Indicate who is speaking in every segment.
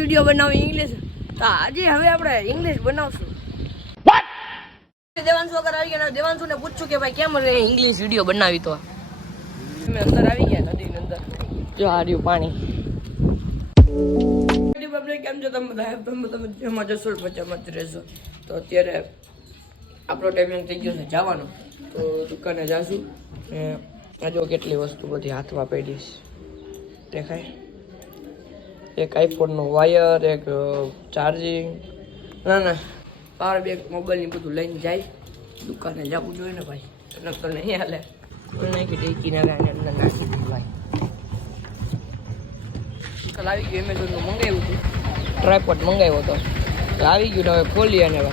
Speaker 1: Video બનાવી English તો આજે હવે આપણે ઇંગ્લિશ બનાવશું. દેવાંશુ વગર આવી ગયા દેવાંશુ ને પૂછ્યું કે ભાઈ કેમ રે ઇંગ્લિશ વીડિયો બનાવી તો. અમે અંદર આવી ગયા નદી અંદર. જો હાર્યું પાણી. કેમ છો તમે બધા? તમે તમે જેમાં જશો મજામાં જ રહેશો. તો અત્યારે આપણો ટાઈમિંગ થઈ ગયો છે જવાનો. તો દુકાને જાશું ને આ જો કેટલી વસ્તુ બધી હાથમાં પડી દેખાય? એક આઈફોનનો વાયર એક ચાર્જિંગ ના ના. પાવર બેંક મોબાઈલની બધું લઈને જાય. દુકાને જવું જોઈએ ને ભાઈ. નકર નહીં હાલે. નાખી ડેકી ના અંદર નાખી દીધું ભાઈ. કાલ આવી ગયું એમેઝોનનું મંગાવ્યું હતું ટ્રાયપોડ મંગાવ્યો હતો તો આવી ગયું ને હવે ખોલી અને હવે.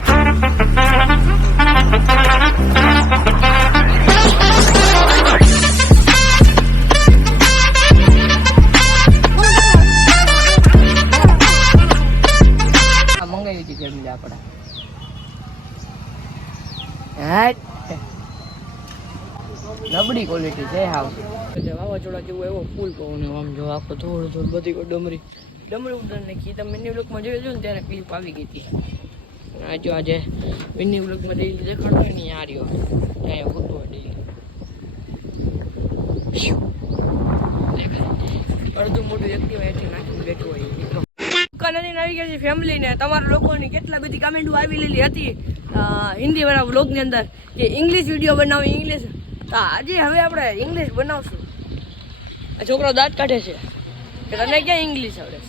Speaker 1: હાટ. નબળી ક્વોલિટી છે હાવ વાવાઝોડા જેવો એવો ફૂલ પવન આમ જો આખો થોડું થોડું બધી ડમરી. ડમરી ઉડાડ કી તમે મિની બ્લોકમાં જોયું ને ત્યારે ક્લિપ આવી ગઈ હતી. આ જો આજે મિની બ્લોકમાં ડેલી દેખાડતો હોય ને આ રહ્યો. ત્યાં હોતો હોય ડેલી અડધું મોટું એક્ટિવા એથી નાખીને બેઠું હોય દુકાને આવી ગયા છે ફેમિલી ને. તમારા લોકોની કેટલા બધી કમેન્ટો આવી લેલી હતી. હિન્દીવાળા વ્લોગની અંદર કે ઇંગ્લિશ વીડિયો બનાવો ઇંગ્લિશ તો આજે હવે આપણે ઇંગ્લિશ બનાવશું. આ છોકરો દાંત કાઢે છે. કે તને ક્યાં ઇંગ્લિશ આવડે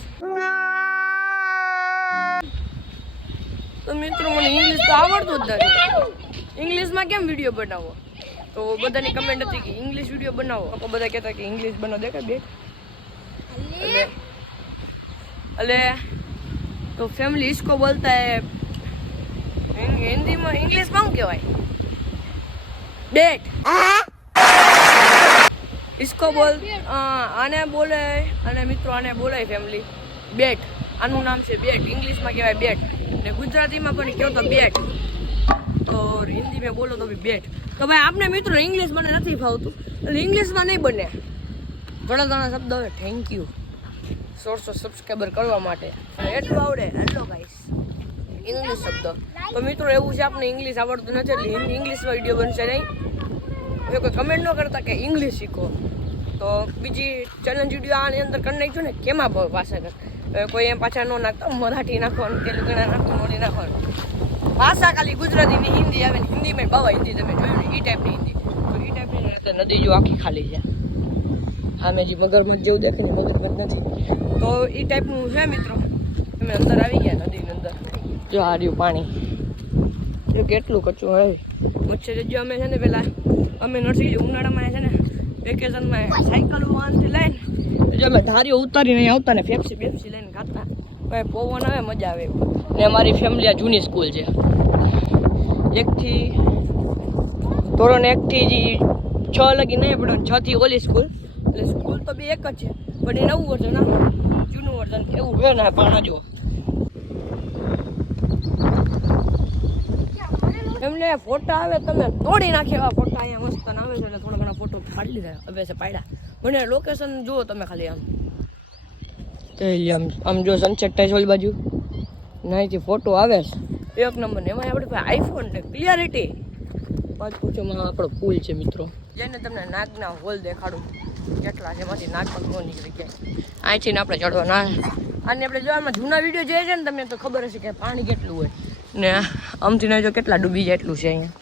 Speaker 1: તો મિત્રો મને ઇંગ્લિશ તો આવડતું જ નથી. ઇંગ્લિશમાં કેમ વીડિયો બનાવો? તો બધાની કમેન્ટ હતી કે ઇંગ્લિશ વીડિયો બનાવો. તો બધા કહેતા કે ઇંગ્લિશ બનાવો. દેખાય બે એટલે તો ફેમિલી ઇસકો બોલતા હે. હિન્દીમાં ઇંગ્લિશમાં શું કહેવાય? બેટ. ઇસકો બોલ આને બોલે, અને મિત્રો આને બોલાય ફેમિલી બેટ. આનું નામ છે બેટ. ઇંગ્લિશમાં કહેવાય બેટ. ને ગુજરાતીમાં પણ કહો તો બેટ. તો હિન્દી મેં બોલો તો બી બેટ. તો ભાઈ આપણે મિત્રો ઇંગ્લિશ મને નથી ફાવતું. એટલે ઇંગ્લિશમાં નહીં બને. થોડા ઘણા શબ્દ થેન્ક યુ સોળસો સબસ્ક્રાઈબર કરવા માટે. એટલું આવડે. હેલો ગાઈસ ઇંગ્લિશ શબ્દ. તો મિત્રો, એવું છે આપણે ઇંગ્લિશ આવડતું નથી, એટલે હિન્દી ઇંગ્લિશમાં વીડિયો બનશે નહીં. કોઈ કમેન્ટ ન કરતા કે ઇંગ્લિશ શીખો. તો બીજી ચેલેન્જ વીડિયો આની અંદર કરી નાખજો ને, કેમાં ભાષા કોઈ એમ પાછા ન નાખતા, મરાઠી નાખવાનું તેલુગુના નાખવાનું, મોડી નાખવાનું. ભાષા ખાલી ગુજરાતીની હિન્દી આવે ને, હિન્દીમાં બહુ હિન્દી તમે જોયું ને એ ટાઈપની હિન્દી. તો એ ટાઈપની નદી જો આખી ખાલી છે. આમે જે મગરમચ્છ જેવું દેખે ને મગરમચ્છ નથી. તો એ ટાઈપનું છે મિત્રો. અમે અંદર આવી ગયા નદીની અંદર. જો પાણી. જો કેટલું કચું હોય. મચ્છર જો અમે છે ને પેલા અમે નરસિંહ ઉનાળામાં છે ને વેકેશનમાં સાયકલ વાનથી લઈને જો અમે ધારીઓ ઉતારીને નહીં આવતા ને ફેફસી બેફસી લઈને ખાતા. ભાઈ પવન આવે, મજા આવે ને અમારી ફેમિલી આ જૂની સ્કૂલ છે. એકથી ધોરણ એકથી જે છ લગી નહીં પડે છ થી ઓલી સ્કૂલ એટલે સ્કૂલ તો બે એક જ છે, પણ એ નવું વર્ઝન આ જૂનું વર્ઝન એવું હોય ને પાણા જો. એમને ફોટા આવે તમે તોડી નાખે એવા ફોટા અહીંયા મસ્ત આવે છે એટલે થોડા ઘણા ફોટો ફાડી લીધા હવે છે પાડ્યા. મને લોકેશન જુઓ તમે ખાલી આમ. આમ આમ જો સનસેટ છે ઓલી બાજુ. નાઈથી ફોટો આવે છે. એક નંબર ને એમાં આપણી પાસે આઈફોન ને ક્લિયરિટી પાંચ પૂછોમાં આપણો પુલ છે મિત્રો. જેને તમને નાગના હોલ દેખાડું. કેટલા છે એમાંથી નાગ પણ ન નીકળી ગયા અહીંથી ને આપણે ચડવાના. અને આપણે જો આમાં જૂના વીડિયો જોઈએ છે ને તમને તો ખબર હશે કે પાણી કેટલું હોય. ને આમથી ને જો કેટલા ડૂબી જાય એટલું છે અહીંયા.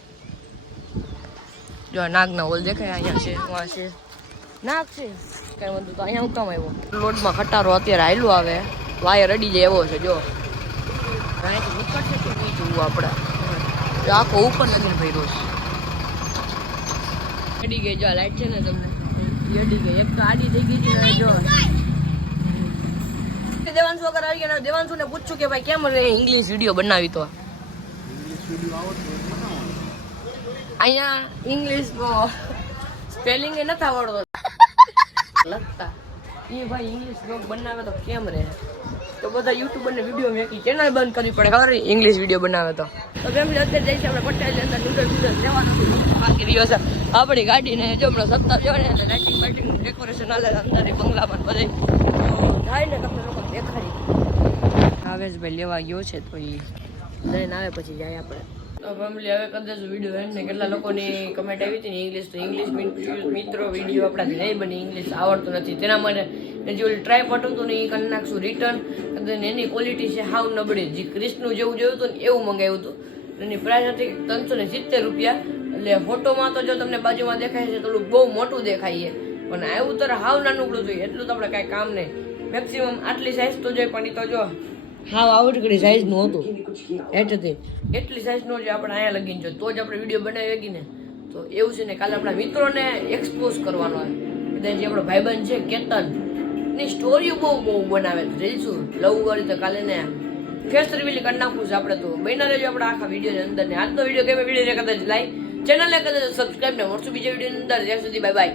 Speaker 1: જો નાગના હોલ દેખાય, અહીંયા છે વાં છે. નાગ છે? કઈ બધું તો અહીંયા હું કામ આવ્યો? રોડમાં ખટારો અત્યારે હાયલું આવે. વાયર અડી જાય એવો છે, જો. નીકળશે કે નહીં જોવું આપણે? આખો ઉપર લગીને ભર્યો છે. અડી ગઈ, જો લાઈટ છે ને તમને? અડી ગઈ. એક તો આડી થઈ ગઈ છે જો. દેવાંશુ વગર આવી ગયા દેવાંશુ ને પૂછ્યું કે ભાઈ કેમ ઇંગ્લિશ વીડિયો બનાવી તો? અહીંયા ઇંગ્લિશ સ્પેલિંગ એ નથી આવડતો. લખતા. એ ભાઈ ઇંગ્લિશ બ્લોગ બનાવે તો કેમ રહે? તો બધા યુટ્યુબરને વીડિયો વીડિયો મેકી ચેનલ બંધ કરવી પડે, ખબર ઇંગ્લિશ વીડિયો બનાવે તો. તો ફેમિલી અત્યારે જઈશ આપણે પટેલ અંદર નૂડલ નૂડલ લેવાનું બાકી રહ્યો છે. આપણી ગાડીને જો હમણાં સત્તા જો ને એટલે લાઇટિંગ બાઇટિંગ ડેકોરેશન હાલે અંદર બંગલામાં બધે. જાય ને, તમને લોકો દેખાડી ભાવેશભાઈ લેવા ગયો છે તો એ લઈને આવે પછી જાય આપણે. તો ફેમિલી હવે કદાચ વીડિયો એમ ને કેટલા લોકોની કમેન્ટ આવી હતી ને ઇંગ્લિશ તો ઇંગ્લિશ મિત્રો વીડિયો આપણાથી નહીં બની ઇંગ્લિશ આવડતું નથી. તેના માટે જે ટ્રાય પટું હતું ને એ કરી નાખશું રિટર્ન કદાચ એની ક્વોલિટી છે હાવ નબળી. જે ક્રિસ્ટનું જેવું જોયું હતું ને એવું મંગાવ્યું હતું. એની પ્રાઇસ હતી ત્રણસો ને સિત્તેર રૂપિયા. એટલે ફોટોમાં તો જો તમને બાજુમાં દેખાય છે થોડું બહુ મોટું દેખાય છે. પણ આવ્યું તો હાવ નાનકડું જોઈએ, એટલું તો આપણે કાંઈ કામ નહીં. મેક્સિમમ આટલી સાઇઝ તો જોઈએ, પણ એ તો જો હાવ આવડકડી હતો. હતું એટલી એટલી સાઈઝનો જે આપણે અહીંયા લગીને જો તો જ આપણે વીડિયો બનાવી શકીએ ને. તો એવું છે ને કાલે આપણા મિત્રોને એક્સપોઝ કરવાનો હોય. કદાચ જે આપણો ભાઈબંધ છે કેતનની સ્ટોરીઓ બહુ બહુ બનાવે છે. રીલ્સું લવ કરી તો કાલે ને ફેસ રિવીલ કરી નાખવું છે આપણે તો. બહેના રહેજો આપણે આખા વીડિયો અંદર ને. આજનો વીડિયો કેમ વીડિયો કદાચ લાઈક ચેનલને કદાચ સબસ્ક્રાઈબ ને. મળશું બીજા વીડિયો અંદર. જ્યાં સુધી બાય બાય